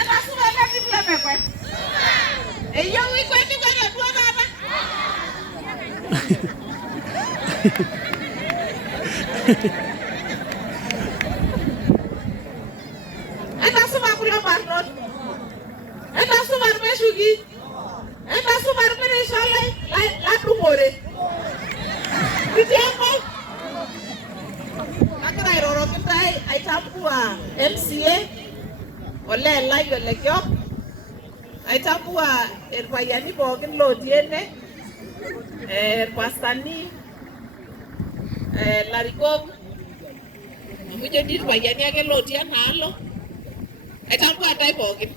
Ena suba na diploma kwa. Eyo wikwetu kwa dua baba. Ena suba kula barnot. Ena suba meshugi. Ena suba mereshalai la tumore. Kitiako. Akira iroro kitai aitambua MCA ole layo lekyo. Aitambua ilpayiani pookin lotii ene, irpastani, larikok, amu ijo dii irpayiani ake lotii enaalo. Aitambua ntae pookin.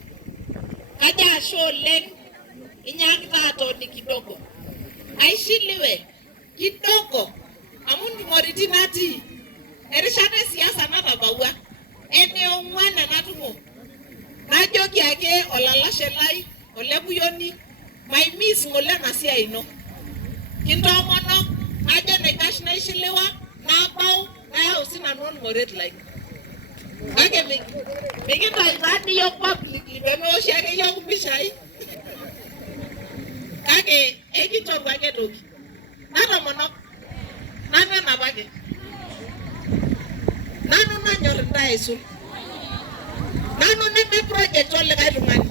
Kaja ashe oleng inyakita atoni kidogo. Aishiliwe kidogo amu ntumoritin natii. Erishata esiasa natabaua. Ene-ong'uan enatumo. Najoki ake olalashe lai olekuyoni maimiss ng'ole ena siai ino. Kintoomono najo enaikash naishiliwa nabau nayau sinanu orng'oret lai. Kake mikintai taadii yiok publicly pemewoshi ake yiok impishai. Kake ekinchoru ake toki. Natomonok nanu enapake. Nanu nanyor intae aisul. Nanu neme project olikae tung'ani.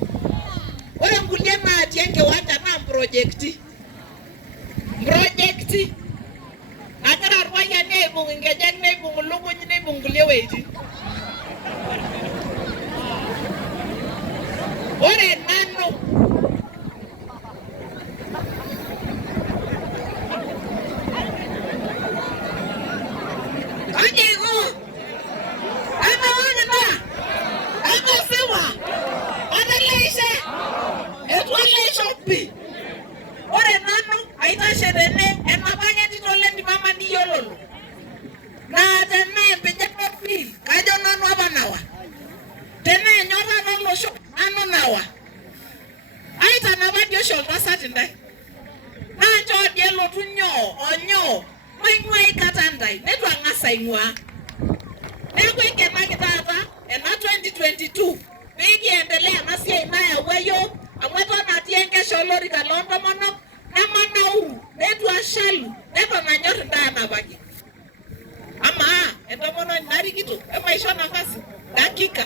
Ore nkulie naatii enkiwanja naa mprojekti. Agira irpayiani aibung' inkejek neibung' ilukuny neibung' kulie weitin. Ore nanu ore nanu aitashe tene enapake tito lentimama niyiololo. Naa tenaa empijato fiil kajo nanu apa nawa. Tenaa enyorrata olosho nanu nawa. Aitanapa dii oshi oltasat intae. Naa nchoo dii elotu nyoo maing'ua aikata ntae netu ang'as aing'ua. Neeku enkenaki taata ena 2022 peekiendelea ena siai nayawua yiok amu eton atii enkesha olorika loontomonok nemanauru netu ashalu neton anyorr intae anapaki. Amaa entomononi narikito emaisho nafasi dakika.